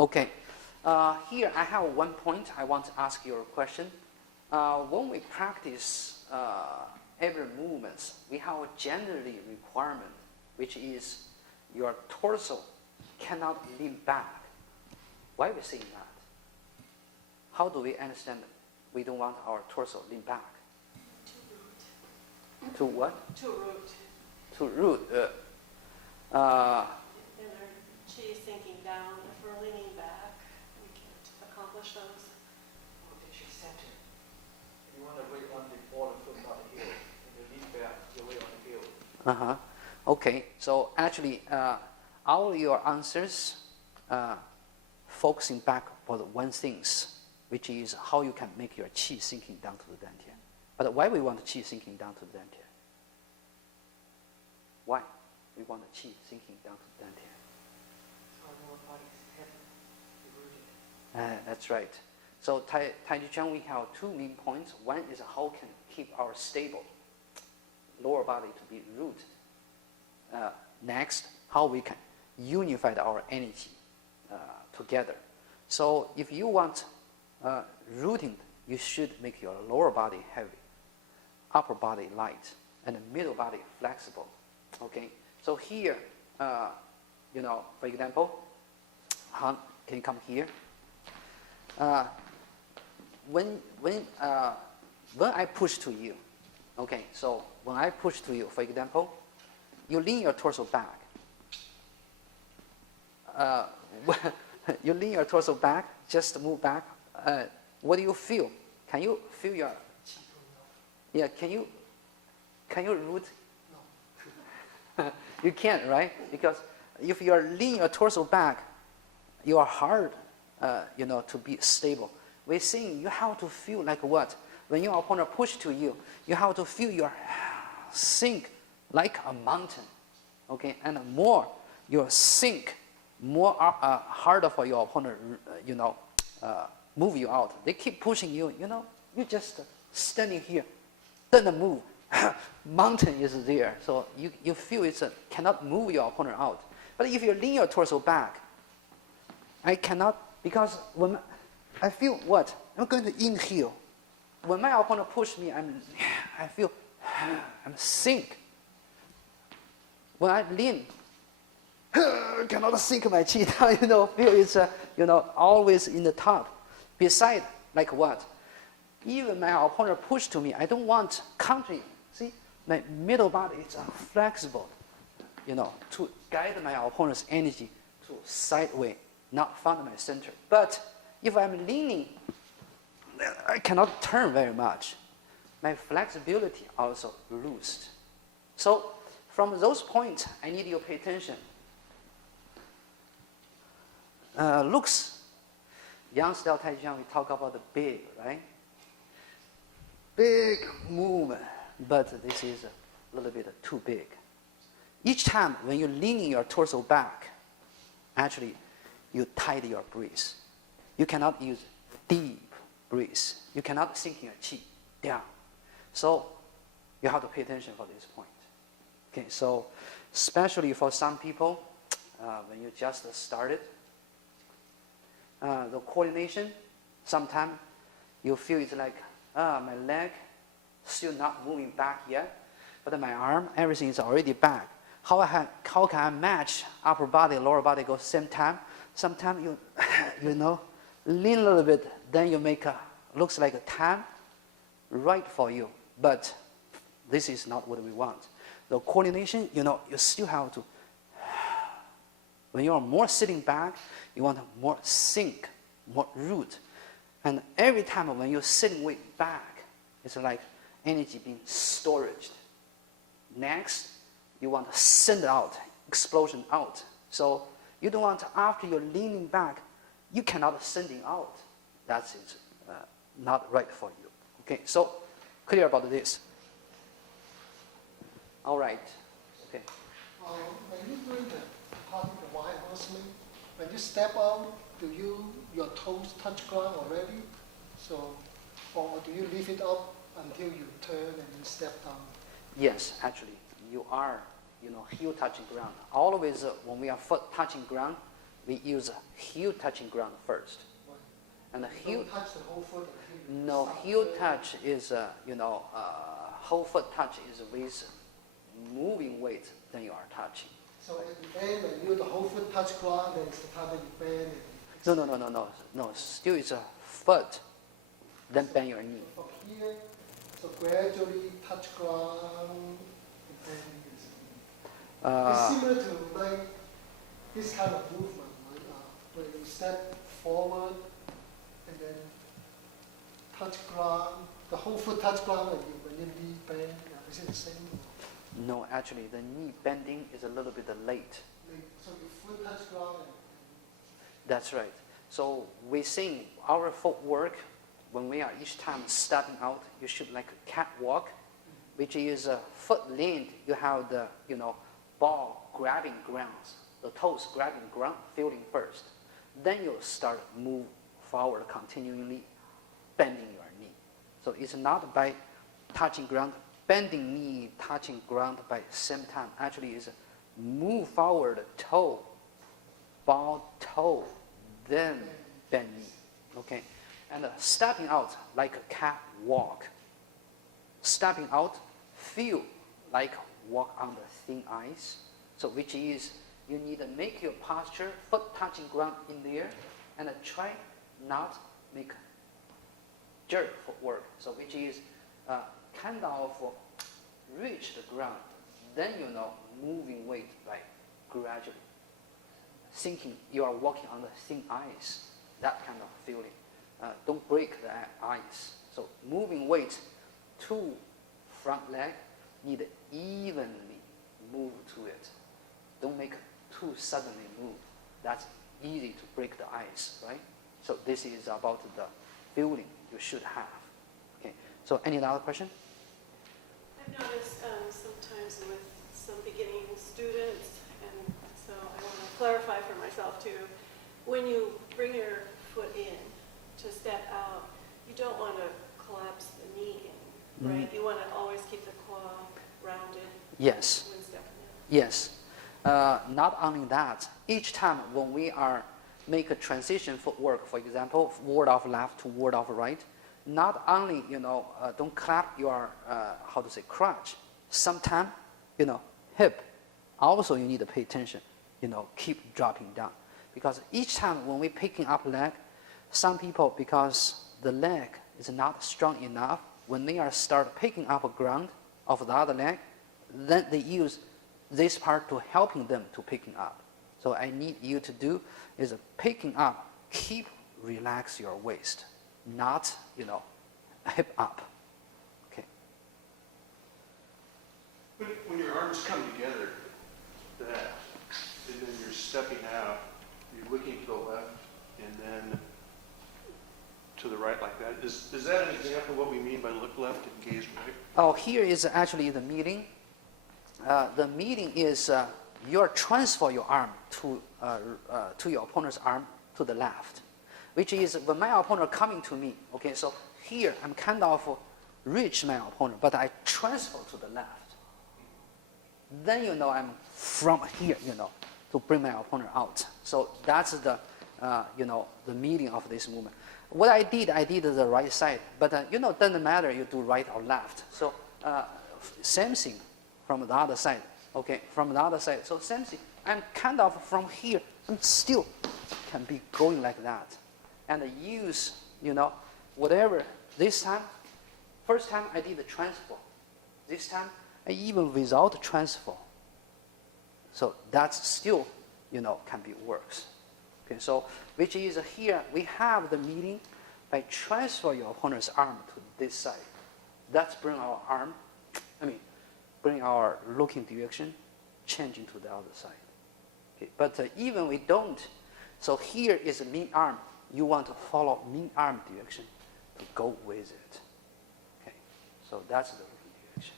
Okay. Here I have one point I want to ask you a question. When we practice every movement, we have a generally requirement, which is your torso cannot lean back. Why are we saying that? How do we understand that we don't want our torso lean back? To what? To root. To root. And our chi is sinking down. If we're leaning back, we can't accomplish those. Rotation center. You want to weight on the ball foot, not the heel. When you lean back, you weight on the heel. Okay. So actually, all your answers focusing back on one thing, which is how you can make your chi sinking down to the dantian. But why we want the chi sinking down to the dantian? Why we want the chi sinking down to the dantian? So our body is heavy, rooted. That's right. So Tai Chi Chuan, we have two main points. One is how can keep our stable lower body to be rooted. Next, how we can unify our energy together. So if you want rooting, you should make your lower body heavy, upper body light, and the middle body flexible. Okay. So here, for example, Han, can you come here? When I push to you, okay. So when I push to you, for example, you lean your torso back. You lean your torso back, just move back. What do you feel? Can you feel your? Yeah. Can you root? No. You can't, right? Because if you are leaning your torso back, you are hard, to be stable. We're saying you have to feel like what? When your opponent push to you, you have to feel your sink like a mountain, okay? And more you sink, more harder for your opponent, move you out. They keep pushing you, you just standing here, doesn't move. Mountain is there, so you feel it's cannot move your opponent out. But if you lean your torso back, I cannot, because when I feel what? I'm going to inhale. When my opponent push me, I feel I'm sink. When I lean, cannot sink my chi down, feel it's always in the top. Beside, like what? Even my opponent push to me, I don't want countering. See, my middle body is flexible, to guide my opponent's energy to sideways, not find my center. But if I'm leaning, I cannot turn very much. My flexibility also loosed. So from those points, I need you to pay attention. Looks, Yang style Tai Chi, we talk about the big, right? Big movement, but this is a little bit too big. Each time when you're leaning your torso back, actually you tighten your breath. You cannot use deep breath. You cannot sink your chi down. So you have to pay attention for this point. Okay, so especially for some people, when you just started, the coordination, sometimes you feel it's like, my leg still not moving back yet, but my arm, everything is already back. How can I match upper body, lower body go same time? Sometimes you, lean a little bit, then you make looks like a tan, right for you. But this is not what we want. The coordination, you still have to, when you are more sitting back, you want more sink, more root. And every time when you're sitting way back, it's like energy being storaged. Next, you want to send out, explosion out. So you don't want, after you're leaning back, you cannot sending out. That's it, not right for you. Okay, so clear about this. All right. Okay. When you're doing the part of the wide horseman, when you step out, do your toes touch ground already? So, or do you leave it up until you turn and then step down? Yes, actually, you are, heel touching ground. Always when we are foot touching ground, we use heel touching ground first. And the heel, Don't touch the whole foot until you no, start heel turning. touch is, whole foot touch is with moving weight, then you are touching. So at the end, when you the whole foot touch ground, then it's the time that you bend and No, still it's a foot, then bend your knee. from here, so gradually touch ground and bend this. It's similar to like this kind of movement, like where you step forward and then touch ground, the whole foot touch ground when you knee bend. Is it the same? No, actually, the knee bending is a little bit late. So your foot touch ground and That's right. So we sing our footwork when we are each time stepping out, you should like a catwalk, which is a foot length. You have the, ball grabbing ground, the toes grabbing ground, feeling first. Then you start move forward continually, bending your knee. So it's not by touching ground, bending knee, touching ground by same time. Actually, it's move forward, toe, ball, toe, then bend knee. Okay, and stepping out like a catwalk. Stepping out, feel like walk on the thin ice. So which is you need to make your posture, foot touching ground in there, and try not make jerk footwork. So which is kind of reach the ground, then moving weight like gradually. Thinking you are walking on the thin ice, that kind of feeling. Don't break the ice. So moving weight to front leg, need evenly move to it. Don't make too suddenly move. That's easy to break the ice, right? So this is about the feeling you should have. Okay. So any other question? I've noticed sometimes with some beginning students, and so I want to clarify for myself too, when you bring your foot in to step out, you don't want to collapse the knee in, right? You want to always keep the quad rounded Yes. when stepping in. Yes. Not only that, each time when we are make a transition footwork, for example, word of left to word of right, not only, don't clap your, crutch. Sometimes, hip, also you need to pay attention, keep dropping down. Because each time when we picking up leg, some people, because the leg is not strong enough, when they are start picking up ground of the other leg, then they use this part to helping them to picking up. So I need you to do is picking up, keep relax your waist, not, hip up. Okay. When your arms come together, that, and then you're stepping out, you're looking to the left and then to the right like that. Is that an example of what we mean by look left and gaze right? Oh, here is actually the meeting. The meeting is you transfer your arm to your opponent's arm to the left, which is when my opponent coming to me. Okay, so here I'm kind of reach my opponent, but I transfer to the left. Then I'm from here, to bring my opponent out. So that's the the meaning of this movement. What I did the right side, but doesn't matter you do right or left. So same thing from the other side. Okay, from the other side. So same thing. I'm kind of from here. I'm still can be going like that, and use whatever. This time, first time I did the transfer. This time I even without transfer. So that's still can be works. Okay, so which is here we have the meaning by transfer your opponent's arm to this side. That's bring our arm, bring our looking direction, changing to the other side. Okay, but even we don't, so here is a mean arm. You want to follow mean arm direction to go with it. Okay, so that's the looking direction.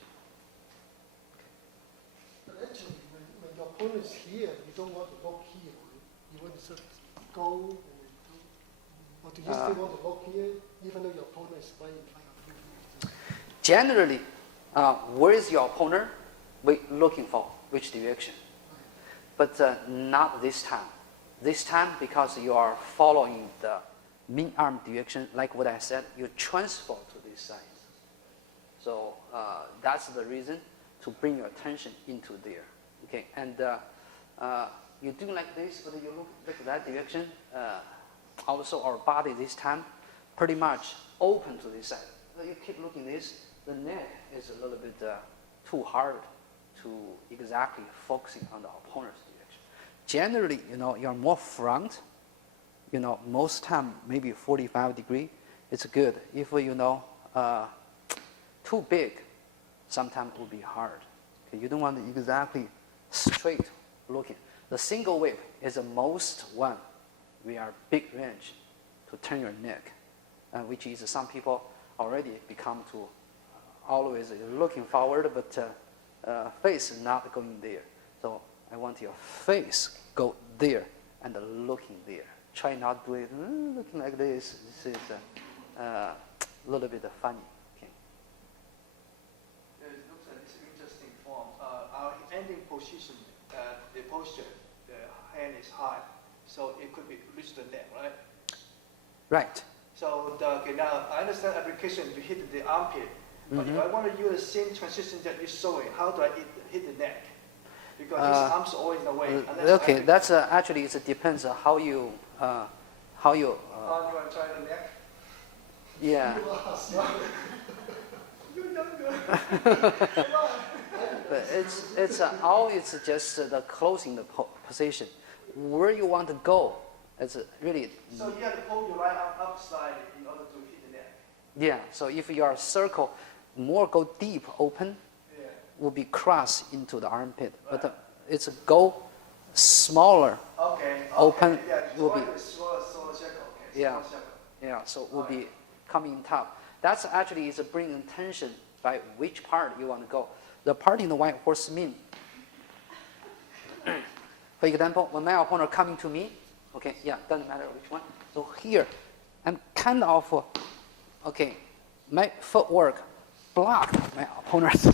But actually, when your opponent is here, you don't want to look here. Right? You want to sort of go and then do. Or do you still want to look here, even though your opponent is right in front of you? Generally, where is your opponent? We looking for which direction, but not this time. This time, because you are following the min arm direction, like what I said, you transfer to this side. So that's the reason to bring your attention into there. Okay, and you do like this, but you look that direction. Also, our body this time pretty much open to this side. So you keep looking this, the neck is a little bit too hard to exactly focusing on the opponent's direction. Generally, you're more front. Most time maybe 45 degree, it's good. If too big, sometimes it will be hard. Okay, you don't want to exactly straight looking. The single whip is the most one. We are big range to turn your neck, which is some people already become to always looking forward, but face not going there. So I want your face go there and looking there. Try not to do it looking like this. This is a little bit funny. Okay. It looks like it's an interesting form. Our ending position, the posture, the hand is high, so it could be reach the neck, right? Right. So now I understand application to hit the armpit, but if I want to use the same transition that you're showing, how do I hit the neck? Because his arms are always in the way. Okay, that's actually it depends on how you. How do I try the neck? Yeah. But it's always just the closing the position. Where you want to go, it's really. So you have to hold your right arm upside in order to hit the neck. Yeah. So if your circle more go deep open, will be cross into the armpit. Right. But it's go smaller. Okay. Open Yeah, will be. Smaller circle. Okay. Yeah. Smaller circle. Yeah. So will be coming top. That's actually is bringing attention by which part you want to go. The part in the white horse mean. For example, when my opponent coming to me, okay, yeah, doesn't matter which one. So here, I'm kind of, okay, my footwork blocked my opponent's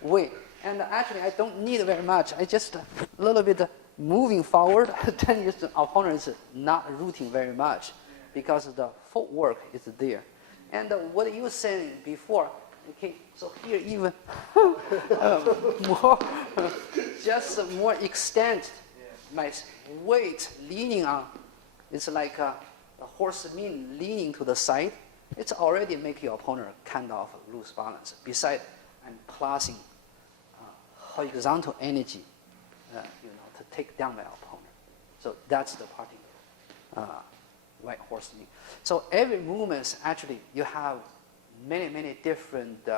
way. And actually, I don't need very much. I just a little bit moving forward. Then the opponent is not rooting very much because the footwork is there. And what you said before, okay, so here even more, just more extent. My weight leaning on, it's like a horse mean leaning to the side. It's already make your opponent kind of lose balance. Besides, I'm passing horizontal energy, to take down my opponent. So that's the parting white horse knee. So every movement, actually, you have many different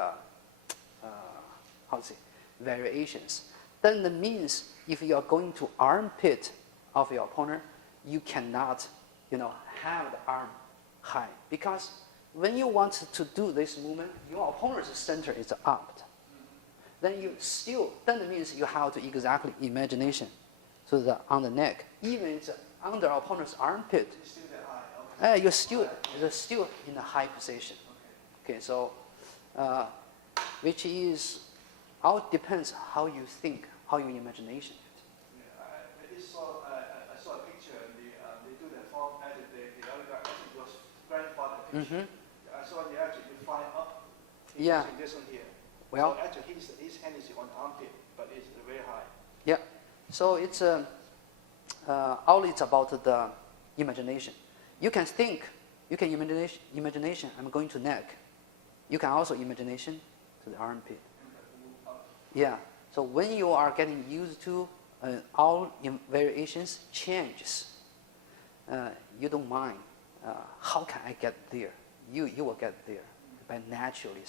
variations. Then that means if you are going to armpit of your opponent, you cannot, have the arm high, because when you want to do this movement, your opponent's center is up. Then that means you have to exactly imagination, so that on the neck, even it's under opponent's armpit, It's still that high. Okay. you're still in a high position. Okay, so which is all depends how you think, how your imagination. Yeah, I saw a picture. They do that form at the other guy. I think it was grandfather picture. I saw you actually fly up. Yeah. This one here. Well, so actually his hand is on armpit, but it's very high. yeah. So it's all it's about the imagination. You can think, you can imagination. I'm going to neck. You can also imagination to the armpit. Yeah. So when you are getting used to all variations changes, you don't mind. How can I get there? You will get there by naturally